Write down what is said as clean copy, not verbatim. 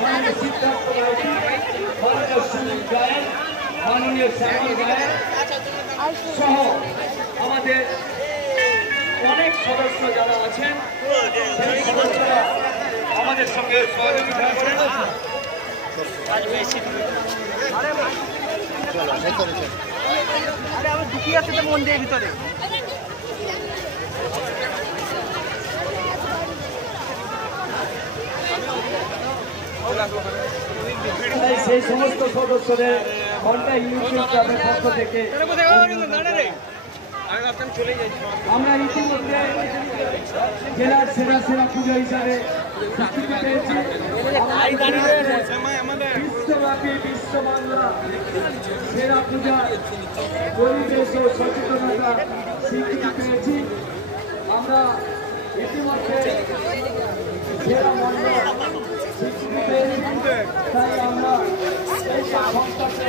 মাননীয় সিদ্ধার্থ মাইতি, মাননীয় সুনীল গায়েন, মাননীয় শ্যামল গায়েন সহ আমাদের অনেক সদস্য যারা আছেন সেই সদস্যরা আমাদের সঙ্গে সহযোগিতা করেন। মন্দিরের ভিতরে সেই সমস্ত সদস্যদের ঘন্টা ইউনিয়ন ক্লাবের পক্ষ থেকে আমরা ইতিমধ্যে জেলার সেরা পুজো হিসাবে স্বীকৃতি পেয়েছি। বিশ্বব্যাপী বিশ্ব বাংলা সেরা পূজা পরিবেশ ও সচেতনতা স্বীকৃতি পেয়েছি। আমরা ইতিমধ্যে সেরা মন্ডল স্বীকৃতি পেয়েছি। তাই আমরা এই সংস্থাকে